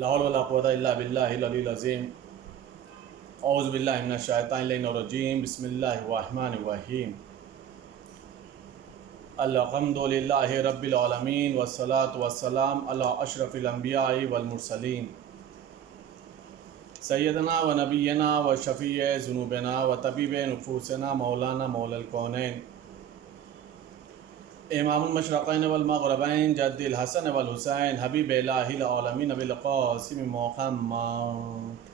لا حول ولا قوة إلا بالله العلي العظيم أعوذ بالله من الشيطان الرجيم بسم الله الرحمن الرحيم الحمد لله رب العالمين والصلاة والسلام على أشرف الأنبياء والمرسلين سيدنا ونبينا وشفيع ذنوبنا وطبيب نفوسنا مولانا مولا الكونين امام المشرقین والمغربین جد الحسن والحسین حبیب الہ العالمین ابی القاسم محمد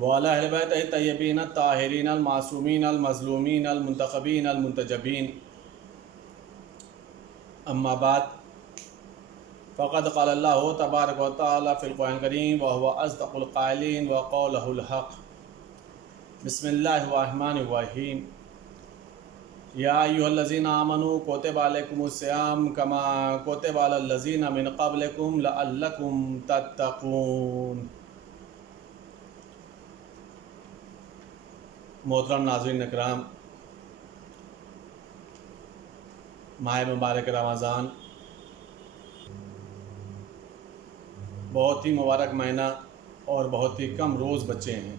وعلی اہل بیت الطیبین الطاہرین المعصومین المظلومین المنتخبین المنتجبین اما بعد فقد قال اللہ تبارک و تعالی فی القرآن الکریم وهو اصدق القائلین وقولہ الحق بسم اللہ الرحمن الرحیم یا ایھا الذین آمنوا کتب علیکم الصیام کما کتب علی الذین من قبلکم لعلکم تتقون۔ محترم ناظرین اکرام، ماہ مبارک رمضان بہت ہی مبارک مہینہ اور بہت ہی کم روز بچے ہیں۔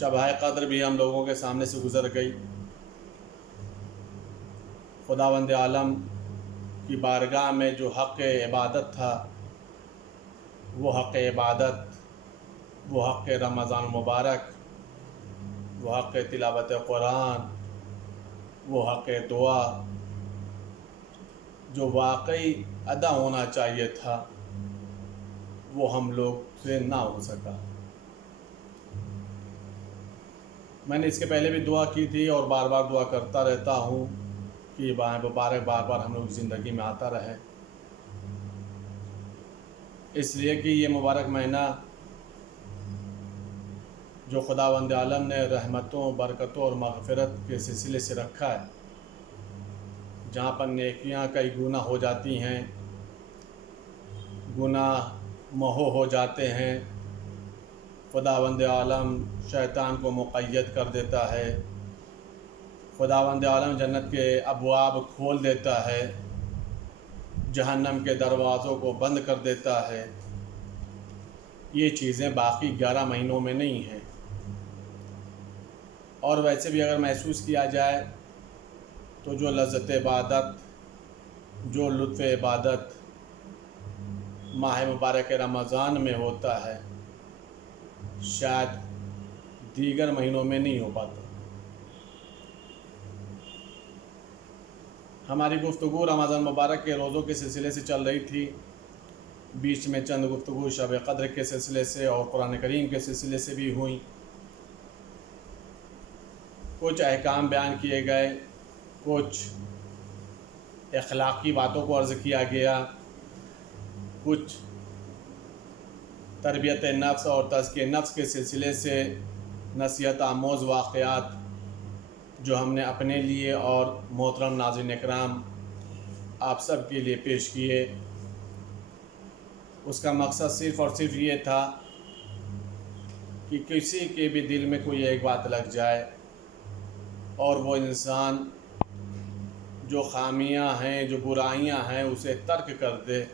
شبہ قدر بھی ہم لوگوں کے سامنے سے گزر گئی۔ خداوند عالم کی بارگاہ میں جو حق عبادت تھا، وہ حق عبادت، وہ حق رمضان مبارک، وہ حق تلاوت قرآن، وہ حق دعا جو واقعی ادا ہونا چاہیے تھا، وہ ہم لوگ سے نہ ہو سکا۔ میں نے اس کے پہلے بھی دعا کی تھی اور بار بار دعا کرتا رہتا ہوں کہ یہ مبارک بار بار ہم لوگ کی زندگی میں آتا رہے، اس لیے کہ یہ مبارک مہینہ جو خداوند عالم نے رحمتوں، برکتوں اور مغفرت کے سلسلے سے رکھا ہے، جہاں پر نیکیاں کئی گنا ہو جاتی ہیں، گناہ محو ہو جاتے ہیں، خداوند عالم شیطان کو مقید کر دیتا ہے، خداوند عالم جنت کے ابواب کھول دیتا ہے، جہنم کے دروازوں کو بند کر دیتا ہے۔ یہ چیزیں باقی 11 مہینوں میں نہیں ہیں۔ اور ویسے بھی اگر محسوس کیا جائے تو جو لذت عبادت، جو لطف عبادت ماہ مبارک رمضان میں ہوتا ہے، شاید دیگر مہینوں میں نہیں ہو پاتا۔ ہماری گفتگو رمضان مبارک کے روزوں کے سلسلے سے چل رہی تھی، بیچ میں چند گفتگو شب قدر کے سلسلے سے اور قرآن کریم کے سلسلے سے بھی ہوئیں۔ کچھ احکام بیان کیے گئے، کچھ اخلاقی باتوں کو عرض کیا گیا، کچھ تربیت نفس اور تزکیہ نفس کے سلسلے سے نصیحت آموز واقعات جو ہم نے اپنے لیے اور محترم ناظرین اکرام آپ سب کے لیے پیش کیے۔ اس کا مقصد صرف اور صرف یہ تھا کہ کسی کے بھی دل میں کوئی ایک بات لگ جائے اور وہ انسان جو خامیاں ہیں، جو برائیاں ہیں، اسے ترک کر دے،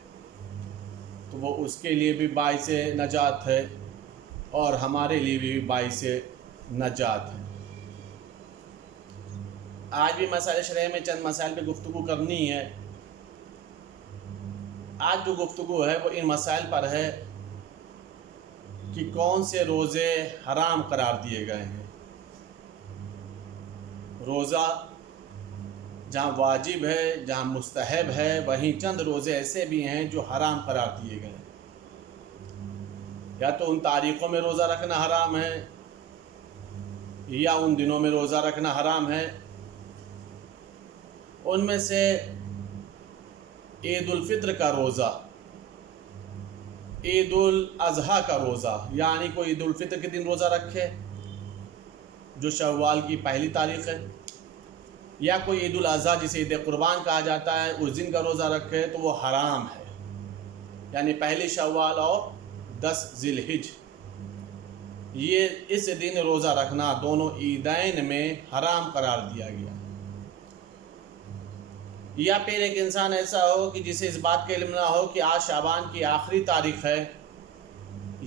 تو وہ اس کے لیے بھی باعث نجات ہے اور ہمارے لیے بھی باعث نجات ہے۔ آج بھی مسائل شرع میں چند مسائل پہ گفتگو کرنی ہے۔ آج جو گفتگو ہے وہ ان مسائل پر ہے کہ کون سے روزے حرام قرار دیے گئے ہیں۔ روزہ جہاں واجب ہے، جہاں مستحب ہے، وہیں چند روزے ایسے بھی ہیں جو حرام قرار دیے گئے ہیں۔ یا تو ان تاریخوں میں روزہ رکھنا حرام ہے، یا ان دنوں میں روزہ رکھنا حرام ہے۔ ان میں سے عید الفطر کا روزہ، عید الاضحیٰ کا روزہ، یعنی کوئی عید الفطر کے دن روزہ رکھے جو شوال کی پہلی تاریخ ہے، یا کوئی عید الاضحیٰ جسے عید قربان کہا جاتا ہے، اس دن کا روزہ رکھے تو وہ حرام ہے، یعنی پہلی شوال اور 10 ذی الحجہ، یہ اس دن روزہ رکھنا دونوں عیدین میں حرام قرار دیا گیا۔ یا پھر ایک انسان ایسا ہو کہ جسے اس بات کا علم نہ ہو کہ آج شعبان کی آخری تاریخ ہے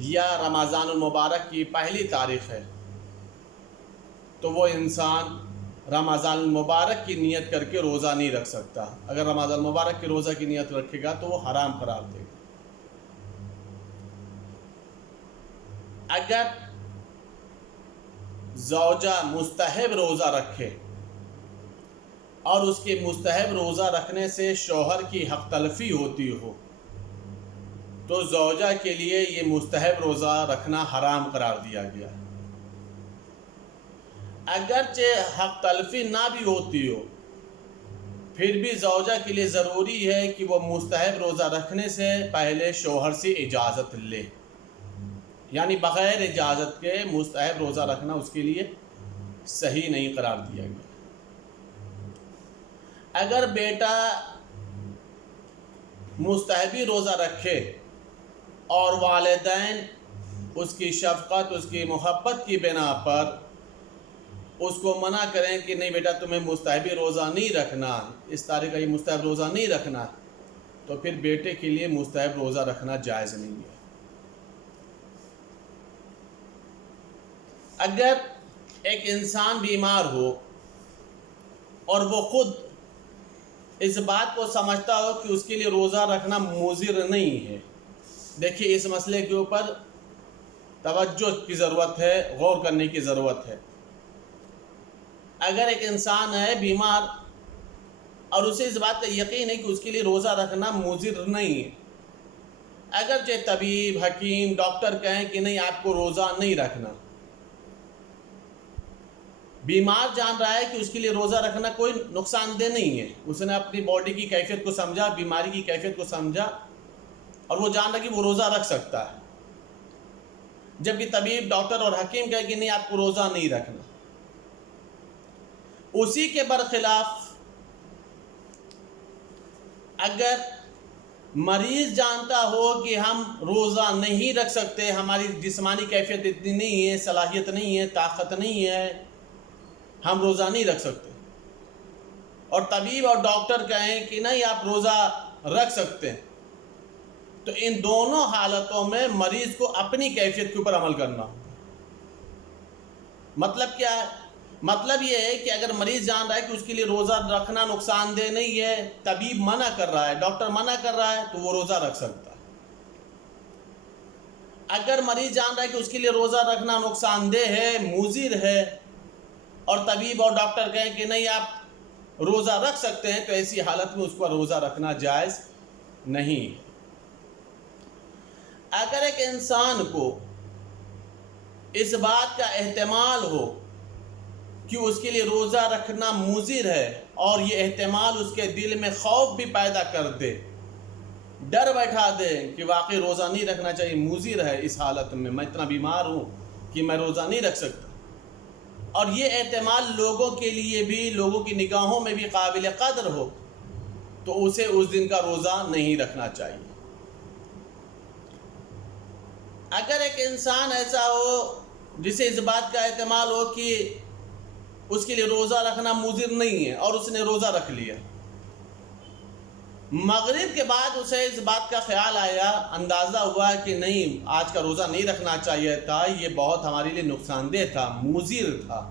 یا رمضان المبارک کی پہلی تاریخ ہے، تو وہ انسان رمضان المبارک کی نیت کر کے روزہ نہیں رکھ سکتا۔ اگر رمضان المبارک کے روزہ کی نیت رکھے گا تو وہ حرام قرار دے گا۔ اگر زوجہ مستحب روزہ رکھے اور اس کے مستحب روزہ رکھنے سے شوہر کی حق تلفی ہوتی ہو تو زوجہ کے لیے یہ مستحب روزہ رکھنا حرام قرار دیا گیا ہے۔ اگرچہ حق تلفی نہ بھی ہوتی ہو پھر بھی زوجہ کے لیے ضروری ہے کہ وہ مستحب روزہ رکھنے سے پہلے شوہر سے اجازت لے، یعنی بغیر اجازت کے مستحب روزہ رکھنا اس کے لیے صحیح نہیں قرار دیا گیا۔ اگر بیٹا مستحبی روزہ رکھے اور والدین اس کی شفقت، اس کی محبت کی بنا پر اس کو منع کریں کہ نہیں بیٹا تمہیں مستحبی روزہ نہیں رکھنا، اس تاریخ کا یہ مستحب روزہ نہیں رکھنا، تو پھر بیٹے کے لیے مستحب روزہ رکھنا جائز نہیں ہے۔ اگر ایک انسان بیمار ہو اور وہ خود اس بات کو سمجھتا ہو کہ اس کے لیے روزہ رکھنا مضر نہیں ہے، دیکھیے اس مسئلے کے اوپر توجہ کی ضرورت ہے، غور کرنے کی ضرورت ہے۔ اگر ایک انسان ہے بیمار اور اسے اس بات کا یقین ہے کہ اس کے لیے روزہ رکھنا مضر نہیں ہے، اگرچہ طبیب، حکیم، ڈاکٹر کہیں کہ نہیں آپ کو روزہ نہیں رکھنا، بیمار جان رہا ہے کہ اس کے لیے روزہ رکھنا کوئی نقصان دہ نہیں ہے، اس نے اپنی باڈی کی کیفیت کو سمجھا، بیماری کی کیفیت کو سمجھا اور وہ جان رہا کہ وہ روزہ رکھ سکتا ہے، جبکہ طبیب، ڈاکٹر اور حکیم کہے کہ نہیں آپ کو روزہ نہیں رکھنا۔ اسی کے برخلاف اگر مریض جانتا ہو کہ ہم روزہ نہیں رکھ سکتے، ہماری جسمانی کیفیت اتنی نہیں ہے، صلاحیت نہیں ہے، طاقت نہیں ہے، ہم روزہ نہیں رکھ سکتے، اور طبیب اور ڈاکٹر کہیں کہ نہیں آپ روزہ رکھ سکتے ہیں، تو ان دونوں حالتوں میں مریض کو اپنی کیفیت کے اوپر عمل کرنا ہوگا۔ مطلب کیا ہے؟ مطلب یہ ہے کہ اگر مریض جان رہا ہے کہ اس کے لیے روزہ رکھنا نقصان دہ نہیں ہے، طبیب منع کر رہا ہے، ڈاکٹر منع کر رہا ہے، تو وہ روزہ رکھ سکتا ہے۔ اگر مریض جان رہا ہے کہ اس کے لیے روزہ رکھنا نقصان دہ ہے، مضر ہے، اور طبیب اور ڈاکٹر کہیں کہ نہیں آپ روزہ رکھ سکتے ہیں، تو ایسی حالت میں اس کو روزہ رکھنا جائز نہیں۔ اگر ایک انسان کو اس بات کا احتمال ہو کہ اس کے لیے روزہ رکھنا مضر ہے اور یہ احتمال اس کے دل میں خوف بھی پیدا کر دے، ڈر بیٹھا دے کہ واقعی روزہ نہیں رکھنا چاہیے، مضر ہے، اس حالت میں اتنا بیمار ہوں کہ میں روزہ نہیں رکھ سکتا، اور یہ احتمال لوگوں کے لیے بھی، لوگوں کی نگاہوں میں بھی قابل قدر ہو، تو اسے اس دن کا روزہ نہیں رکھنا چاہیے۔ اگر ایک انسان ایسا ہو جسے اس بات کا احتمال ہو کہ اس کے لیے روزہ رکھنا مضر نہیں ہے اور اس نے روزہ رکھ لیا، مغرب کے بعد اسے اس بات کا خیال آیا، اندازہ ہوا کہ نہیں آج کا روزہ نہیں رکھنا چاہیے تھا، یہ بہت ہمارے لیے نقصان دہ تھا، مضر تھا،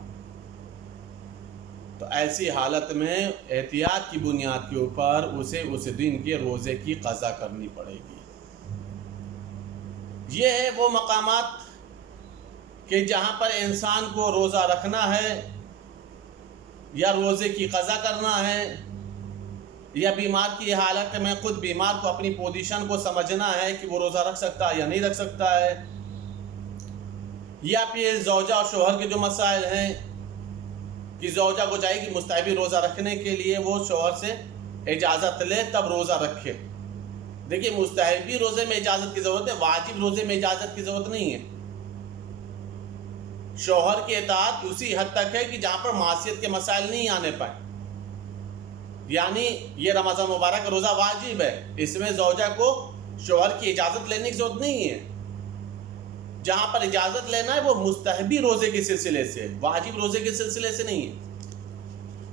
تو ایسی حالت میں احتیاط کی بنیاد کے اوپر اسے اس دن کے روزے کی قضا کرنی پڑے گی۔ یہ ہے وہ مقامات کہ جہاں پر انسان کو روزہ رکھنا ہے یا روزے کی قضا کرنا ہے، یا بیمار کی حالت میں خود بیمار کو اپنی پوزیشن کو سمجھنا ہے کہ وہ روزہ رکھ سکتا ہے یا نہیں رکھ سکتا ہے، یا پھر زوجہ اور شوہر کے جو مسائل ہیں کہ زوجہ کو چاہیے کہ مستحبی روزہ رکھنے کے لیے وہ شوہر سے اجازت لے تب روزہ رکھے۔ دیکھیے مستحبی روزے میں اجازت کی ضرورت ہے، واجب روزے میں اجازت کی ضرورت نہیں ہے۔ شوہر کی اطاعت اسی حد تک ہے کہ جہاں پر معصیت کے مسائل نہیں آنے پائیں، یعنی یہ رمضان مبارک کا روزہ واجب ہے، اس میں زوجہ کو شوہر کی اجازت لینے کی ضرورت نہیں ہے، جہاں پر اجازت لینا ہے وہ مستحبی روزے کے سلسلے سے، واجب روزے کے سلسلے سے نہیں ہے۔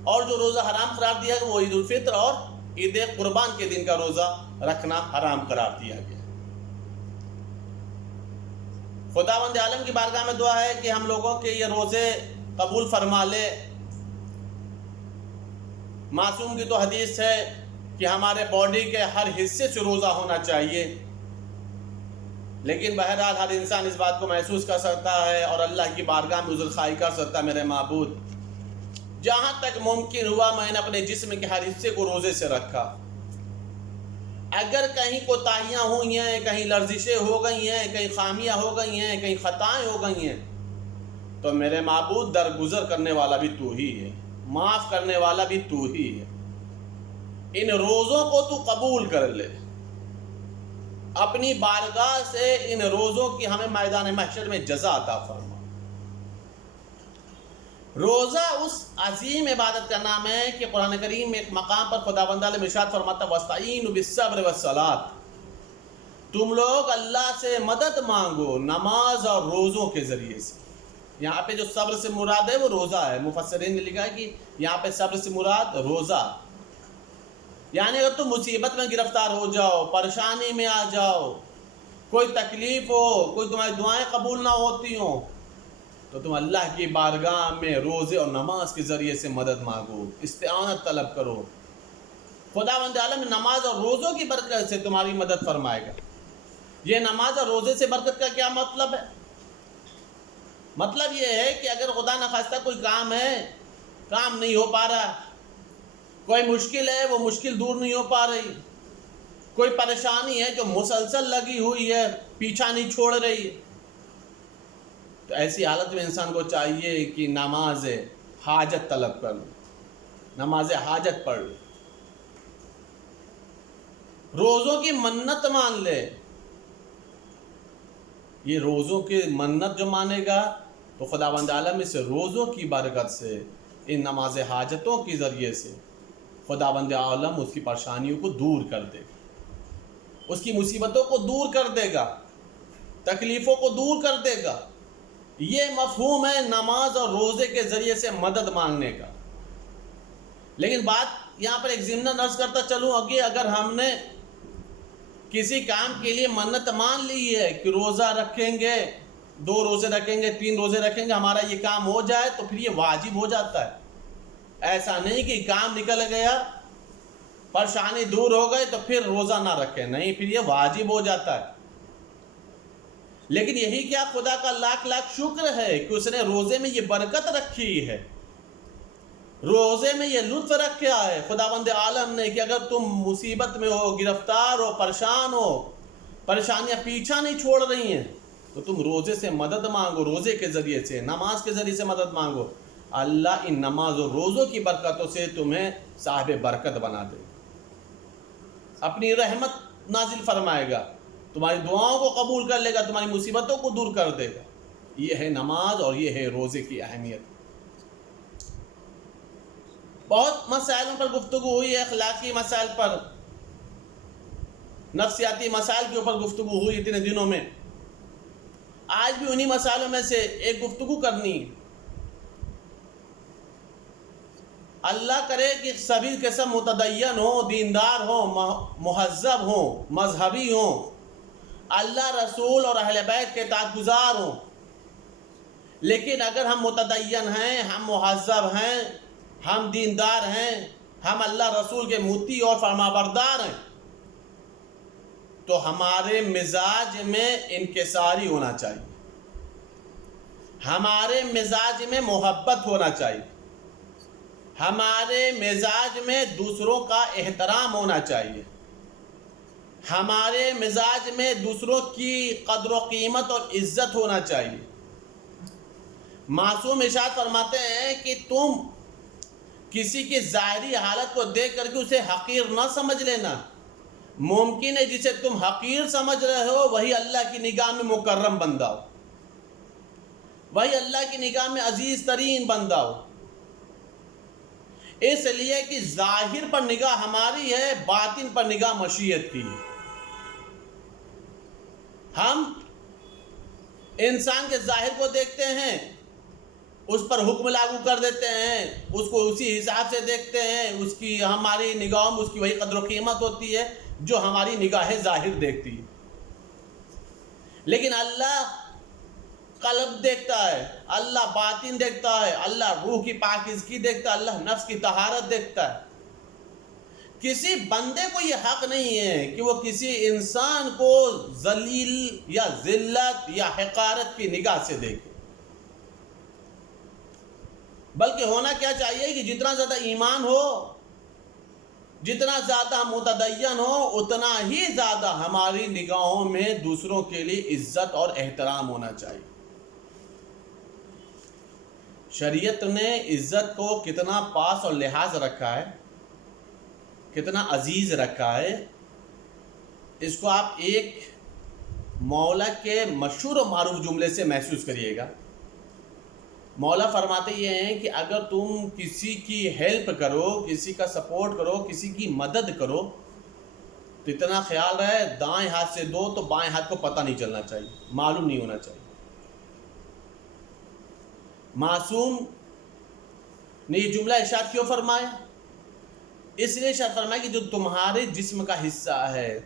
اور جو روزہ حرام قرار دیا ہے وہ عید الفطر اور عید قربان کے دن کا روزہ رکھنا حرام قرار دیا گیا۔ خداوند عالم کی بارگاہ میں دعا ہے کہ ہم لوگوں کے یہ روزے قبول فرما لے۔ معصوم کی تو حدیث ہے کہ ہمارے باڈی کے ہر حصے سے روزہ ہونا چاہیے، لیکن بہرحال ہر انسان اس بات کو محسوس کر سکتا ہے اور اللہ کی بارگاہ میں عذر خواہی کر سکتا ہے، میرے معبود جہاں تک ممکن ہوا میں نے اپنے جسم کے ہر حصے کو روزے سے رکھا۔ اگر کہیں کوتاہیاں ہوئی ہیں، کہیں لرزشیں ہو گئی ہیں، کہیں خامیاں ہو گئی ہیں، کہیں خطائیں ہو گئی ہیں، تو میرے معبود درگزر کرنے والا بھی تو ہی ہے، معاف کرنے والا بھی تو ہی ہے۔ ان روزوں کو تو قبول کر لے، اپنی بارگاہ سے ان روزوں کی ہمیں میدان محشر میں جزا عطا فرما۔ روزہ اس عظیم عبادت کا نام ہے کہ قرآن کریم میں ایک مقام پر خداوند عالم ارشاد فرماتا وَاسْتَعِینُوا بِالصَّبْرِ وَالصَّلَاةِ، تم لوگ اللہ سے مدد مانگو نماز اور روزوں کے ذریعے سے۔ یہاں پہ جو صبر سے مراد ہے وہ روزہ ہے۔ مفسرین نے لکھا ہے کہ یہاں پہ صبر سے مراد روزہ، یعنی اگر تم مصیبت میں گرفتار ہو جاؤ، پریشانی میں آ جاؤ، کوئی تکلیف ہو، کوئی تمہاری دعائیں قبول نہ ہوتی ہوں، تو تم اللہ کی بارگاہ میں روزے اور نماز کے ذریعے سے مدد مانگو، استعانت طلب کرو۔ خداوند عالم نماز اور روزوں کی برکت سے تمہاری مدد فرمائے گا۔ یہ نماز اور روزے سے برکت کا کیا مطلب ہے؟ مطلب یہ ہے کہ اگر خدا نخواستہ کوئی کام ہے، کام نہیں ہو پا رہا، کوئی مشکل ہے وہ مشکل دور نہیں ہو پا رہی، کوئی پریشانی ہے جو مسلسل لگی ہوئی ہے، پیچھا نہیں چھوڑ رہی، تو ایسی حالت میں انسان کو چاہیے کہ نماز حاجت طلب کر لے، نماز حاجت پڑھ لے، روزوں کی منت مان لے۔ یہ روزوں کی منت جو مانے گا تو خداوند عالم اس روزوں کی برکت سے، ان نماز حاجتوں کے ذریعے سے خداوند عالم اس کی پریشانیوں کو دور کر دے گا، اس کی مصیبتوں کو دور کر دے گا، تکلیفوں کو دور کر دے گا۔ یہ مفہوم ہے نماز اور روزے کے ذریعے سے مدد مانگنے کا۔ لیکن بات یہاں پر ایک ضمن عرض کرتا چلوں کہ اگر ہم نے کسی کام کے لیے منت مان لی ہے کہ روزہ رکھیں گے، 2 روزے رکھیں گے، 3 روزے رکھیں گے، ہمارا یہ کام ہو جائے، تو پھر یہ واجب ہو جاتا ہے۔ ایسا نہیں کہ کام نکل گیا، پریشانی دور ہو گئی تو پھر روزہ نہ رکھیں، نہیں، پھر یہ واجب ہو جاتا ہے۔ لیکن یہی کیا خدا کا لاکھ لاکھ شکر ہے کہ اس نے روزے میں یہ برکت رکھی ہے، روزے میں یہ لطف رکھا ہے خداوند عالم نے کہ اگر تم مصیبت میں ہو، گرفتار ہو، پریشان ہو، پریشانیاں پیچھا نہیں چھوڑ رہی ہیں، تو تم روزے سے مدد مانگو، روزے کے ذریعے سے، نماز کے ذریعے سے مدد مانگو۔ اللہ ان نماز اور روزوں کی برکتوں سے تمہیں صاحب برکت بنا دے، اپنی رحمت نازل فرمائے گا، تمہاری دعاؤں کو قبول کر لے گا، تمہاری مصیبتوں کو دور کر دے گا۔ یہ ہے نماز اور یہ ہے روزے کی اہمیت۔ بہت مسائلوں پر گفتگو ہوئی ہے، اخلاقی مسائل پر، نفسیاتی مسائل کے اوپر گفتگو ہوئی اتنے دنوں میں۔ آج بھی انہی مسائلوں میں سے ایک گفتگو کرنی ہے۔ اللہ کرے کہ سبھی قسم متدین ہوں، دیندار ہوں، مہذب ہوں، مذہبی ہوں، اللہ رسول اور اہل بیت کے اطاعت گزار ہوں، لیکن اگر ہم متدین ہیں، ہم مہذب ہیں، ہم دیندار ہیں، ہم اللہ رسول کے مطیع اور فرمانبردار ہیں، تو ہمارے مزاج میں انکساری ہونا چاہیے، ہمارے مزاج میں محبت ہونا چاہیے، ہمارے مزاج میں دوسروں کا احترام ہونا چاہیے، ہمارے مزاج میں دوسروں کی قدر و قیمت اور عزت ہونا چاہیے۔ معصوم ارشاد فرماتے ہیں کہ تم کسی کی ظاہری حالت کو دیکھ کر کے اسے حقیر نہ سمجھ لینا، ممکن ہے جسے تم حقیر سمجھ رہے ہو وہی اللہ کی نگاہ میں مکرم بندہ ہو، وہی اللہ کی نگاہ میں عزیز ترین بندہ ہو، اس لیے کہ ظاہر پر نگاہ ہماری ہے، باطن پر نگاہ مشیت کی ہے۔ ہم انسان کے ظاہر کو دیکھتے ہیں، اس پر حکم لاگو کر دیتے ہیں، اس کو اسی حساب سے دیکھتے ہیں، اس کی ہماری نگاہوں میں اس کی وہی قدر و قیمت ہوتی ہے جو ہماری نگاہ ظاہر دیکھتی ہے۔ لیکن اللہ قلب دیکھتا ہے، اللہ باطن دیکھتا ہے، اللہ روح کی پاکیزگی دیکھتا ہے، اللہ نفس کی طہارت دیکھتا ہے۔ کسی بندے کو یہ حق نہیں ہے کہ وہ کسی انسان کو ذلیل یا ذلت یا حقارت کی نگاہ سے دیکھے، بلکہ ہونا کیا چاہیے کہ جتنا زیادہ ایمان ہو، جتنا زیادہ متدین ہو، اتنا ہی زیادہ ہماری نگاہوں میں دوسروں کے لیے عزت اور احترام ہونا چاہیے۔ شریعت نے عزت کو کتنا پاس اور لحاظ رکھا ہے، کتنا عزیز رکھا ہے، اس کو آپ ایک مولا کے مشہور و معروف جملے سے محسوس کریے گا۔ مولا فرماتے یہ ہیں کہ اگر تم کسی کی ہیلپ کرو، کسی کا سپورٹ کرو، کسی کی مدد کرو، تو اتنا خیال رہے دائیں ہاتھ سے دو تو بائیں ہاتھ کو پتہ نہیں چلنا چاہیے، معلوم نہیں ہونا چاہیے۔ معصوم نے یہ جملہ ارشاد کیوں فرمایا؟ اس لیے ارشاد فرمایا کہ جو تمہارے جسم کا حصہ ہے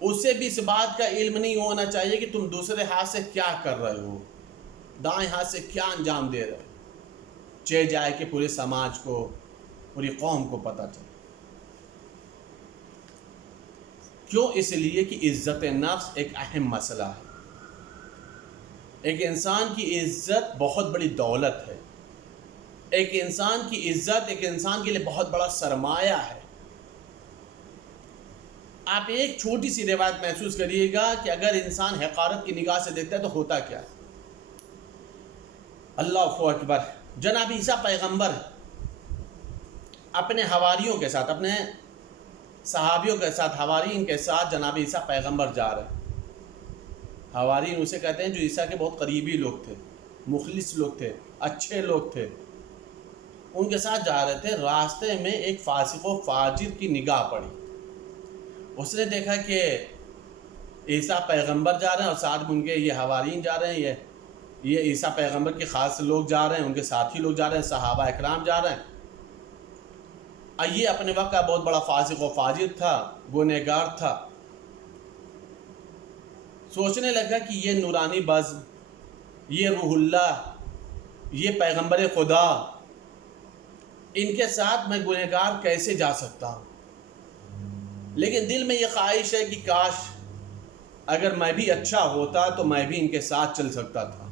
اسے بھی اس بات کا علم نہیں ہونا چاہیے کہ تم دوسرے ہاتھ سے کیا کر رہے ہو، دائیں ہاتھ سے کیا انجام دے رہے ہو، چہ جائے کہ پورے سماج کو، پوری قوم کو پتہ چلے۔ کیوں؟ اس لیے کہ عزت نفس ایک اہم مسئلہ ہے۔ ایک انسان کی عزت بہت بڑی دولت ہے، ایک انسان کی عزت ایک انسان کے لیے بہت بڑا سرمایہ ہے۔ آپ ایک چھوٹی سی روایت محسوس کریے گا کہ اگر انسان حقارت کی نگاہ سے دیکھتا ہے تو ہوتا کیا ہے۔ اللہ اکبر، جناب عیسیٰ پیغمبر اپنے حواریوں کے ساتھ، اپنے صحابیوں کے ساتھ، حوارین کے ساتھ جناب عیسیٰ پیغمبر جا رہے ہیں۔ حوارین اسے کہتے ہیں جو عیسیٰ کے بہت قریبی لوگ تھے، مخلص لوگ تھے، اچھے لوگ تھے، ان کے ساتھ جا رہے تھے۔ راستے میں ایک فاسق و فاجر کی نگاہ پڑی، اس نے دیکھا کہ عیسیٰ پیغمبر جا رہے ہیں اور ساتھ میں ان کے یہ حوارین جا رہے ہیں، یہ عیسیٰ پیغمبر کے خاص لوگ جا رہے ہیں، ان کے ساتھی لوگ جا رہے ہیں، صحابہ اکرام جا رہے ہیں۔ یہ اپنے وقت کا بہت بڑا فاسق و فاجر تھا، گنہگار تھا۔ سوچنے لگا کہ یہ نورانی بزم، یہ روح اللہ، یہ پیغمبر خدا، ان کے ساتھ میں گنہگار کیسے جا سکتا ہوں؟ لیکن دل میں یہ خواہش ہے کہ کاش اگر میں بھی اچھا ہوتا تو میں بھی ان کے ساتھ چل سکتا تھا،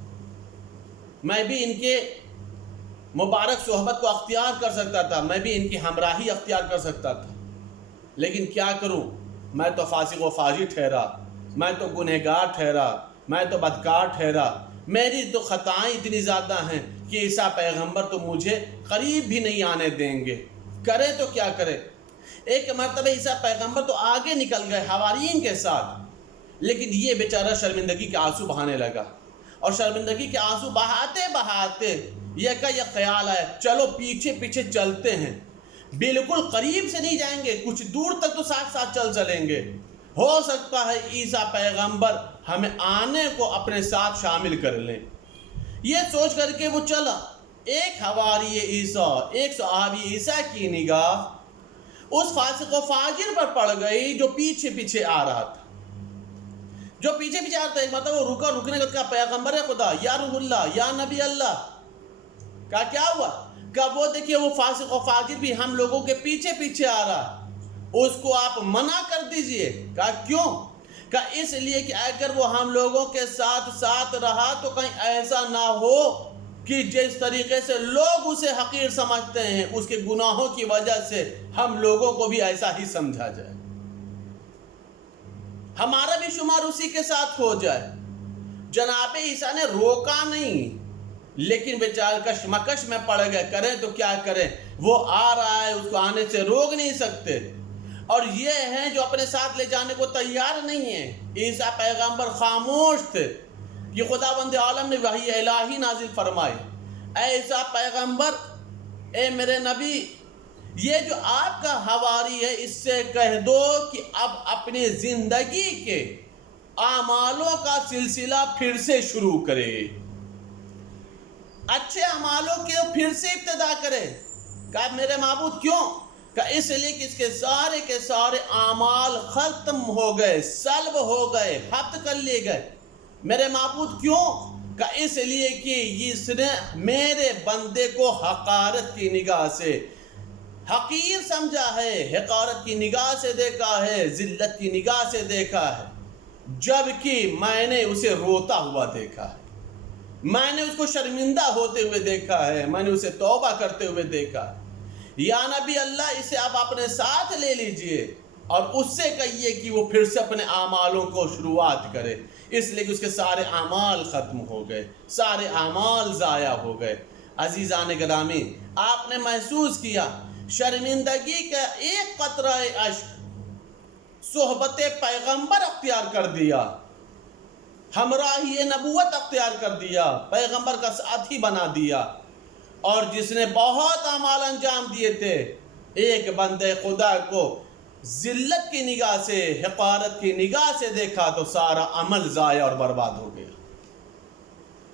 میں بھی ان کے مبارک صحبت کو اختیار کر سکتا تھا، میں بھی ان کی ہمراہی اختیار کر سکتا تھا۔ لیکن کیا کروں، میں تو فاسق و فاجر ٹھہرا، میں تو گنہگار ٹھہرا، میں تو بدکار ٹھہرا، میری تو خطائیں اتنی زیادہ ہیں کہ عیسیٰ پیغمبر تو مجھے قریب بھی نہیں آنے دیں گے، کرے تو کیا کرے۔ ایک مرتبہ عیسیٰ پیغمبر تو آگے نکل گئے حوارین کے ساتھ، لیکن یہ بیچارہ شرمندگی کے آنسو بہانے لگا، اور شرمندگی کے آنسو بہاتے بہاتے یہ خیال ہے چلو پیچھے پیچھے چلتے ہیں، بالکل قریب سے نہیں جائیں گے، کچھ دور تک تو ساتھ ساتھ چلیں گے، ہو سکتا ہے عیسیٰ پیغمبر ہمیں آنے کو اپنے ساتھ شامل کر لیں۔ یہ سوچ کر کے وہ چلا۔ ایک حواری عیسیٰ، ایک صحابی عیسیٰ کی نگاہ اس فاسق و فاجر پر پڑ گئی جو پیچھے پیچھے آ رہا تھا، جو پیچھے پیچھے آ رہا تھا۔ ایک مطلب وہ رکا، رکنے کا پیغمبر خدا، یا روح اللہ، یا نبی اللہ کا کیا ہوا؟ کہ وہ دیکھیے وہ فاسق و فاجر بھی ہم لوگوں کے پیچھے پیچھے آ رہا، اس کو آپ منع کر دیجئے۔ کہا کیوں؟ کہ اس لیے کہ اگر وہ ہم لوگوں کے ساتھ ساتھ رہا تو کہیں ایسا نہ ہو کہ جس طریقے سے لوگ اسے حقیر سمجھتے ہیں اس کے گناہوں کی وجہ سے ہم لوگوں کو بھی ایسا ہی سمجھا جائے، ہمارا بھی شمار اسی کے ساتھ ہو جائے۔ جناب عیسیٰ نے روکا نہیں، لیکن بیچارے کشمکش میں پڑ گئے، کریں تو کیا کریں، وہ آ رہا ہے، اس کو آنے سے روک نہیں سکتے، اور یہ ہیں جو اپنے ساتھ لے جانے کو تیار نہیں ہیں۔ عیسیٰ پیغمبر خاموش تھے کہ خداوند عالم نے وحی الہی نازل فرمائی، اے عیسیٰ پیغمبر، اے میرے نبی، یہ جو آپ کا حواری ہے اس سے کہہ دو کہ اب اپنی زندگی کے اعمالوں کا سلسلہ پھر سے شروع کرے۔ اچھے اعمالوں کے پھر سے ابتدا کرے. کہا میرے معبود کیوں؟ کہ اس لیے کہ اس کے سارے اعمال ختم ہو گئے، سلب ہو گئے، حت کر لیے گئے. میرے معبود کیوں؟ کہ اس لیے کہ اس نے میرے بندے کو حقارت کی نگاہ سے حقیر سمجھا ہے، حقارت کی نگاہ سے دیکھا ہے، ذلت کی نگاہ سے دیکھا ہے، جبکہ میں نے اسے روتا ہوا دیکھا ہے، میں نے اس کو شرمندہ ہوتے ہوئے دیکھا ہے، میں نے اسے توبہ کرتے ہوئے دیکھا ہے. یا نبی اللہ اسے آپ اپنے ساتھ لے لیجئے اور اس سے کہیے کہ وہ پھر سے اپنے اعمالوں کو شروعات کرے، اس لیے کہ اس کے سارے اعمال ختم ہو گئے، سارے اعمال ضائع ہو گئے. عزیزان گرامی، آپ نے محسوس کیا شرمندگی کا ایک قطرہ اشک صحبت پیغمبر اختیار کر دیا، ہمراہی نبوت اختیار کر دیا، پیغمبر کا ساتھی بنا دیا، اور جس نے بہت اعمال انجام دیے تھے، ایک بندے خدا کو ذلت کی نگاہ سے، حقارت کی نگاہ سے دیکھا تو سارا عمل ضائع اور برباد ہو گیا.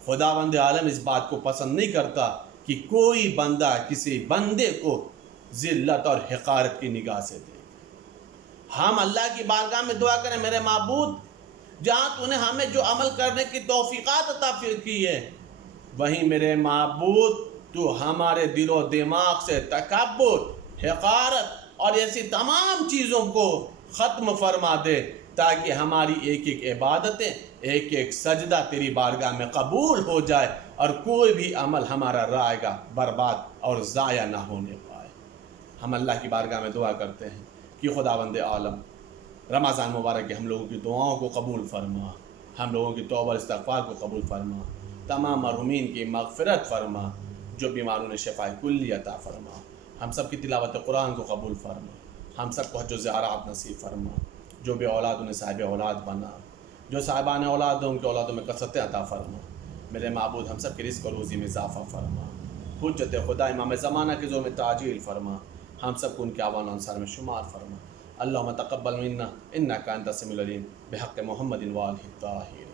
خداوند عالم اس بات کو پسند نہیں کرتا کہ کوئی بندہ کسی بندے کو ذلت اور حقارت کی نگاہ سے دیکھے. ہم اللہ کی بارگاہ میں دعا کریں، میرے معبود جہاں تو نے ہمیں جو عمل کرنے کی توفیقات عطا کی ہے، وہیں میرے معبود تو ہمارے دل و دماغ سے تکبر، حقارت اور ایسی تمام چیزوں کو ختم فرما دے، تاکہ ہماری ایک ایک عبادتیں، ایک ایک سجدہ تیری بارگاہ میں قبول ہو جائے اور کوئی بھی عمل ہمارا رائے گا برباد اور ضائع نہ ہونے پائے. ہم اللہ کی بارگاہ میں دعا کرتے ہیں کہ خداوند عالم رمضان مبارک کے ہم لوگوں کی دعاؤں کو قبول فرما، ہم لوگوں کی توبہ استغفار کو قبول فرما، تمام مرحومین کی مغفرت فرما، جو بیماروں نے شفاء کلی عطا فرما، ہم سب کی تلاوت قرآن کو قبول فرما، ہم سب کو حج و زیارات نصیب فرما، جو بے اولاد انہیں صاحب اولاد بنا، جو صاحبان اولاد ان کے اولادوں میں کثرتیں عطا فرما. میرے معبود ہم سب کے رزق و روزی میں اضافہ فرما، حجت خدا امام زمانہ کے زور میں تعجیل فرما، ہم سب کو ان کے اعوان انصار میں شمار فرما. اللہم تقبل منا انک انت السمیع العلیم بحق محمد و آلہ الطاہرین.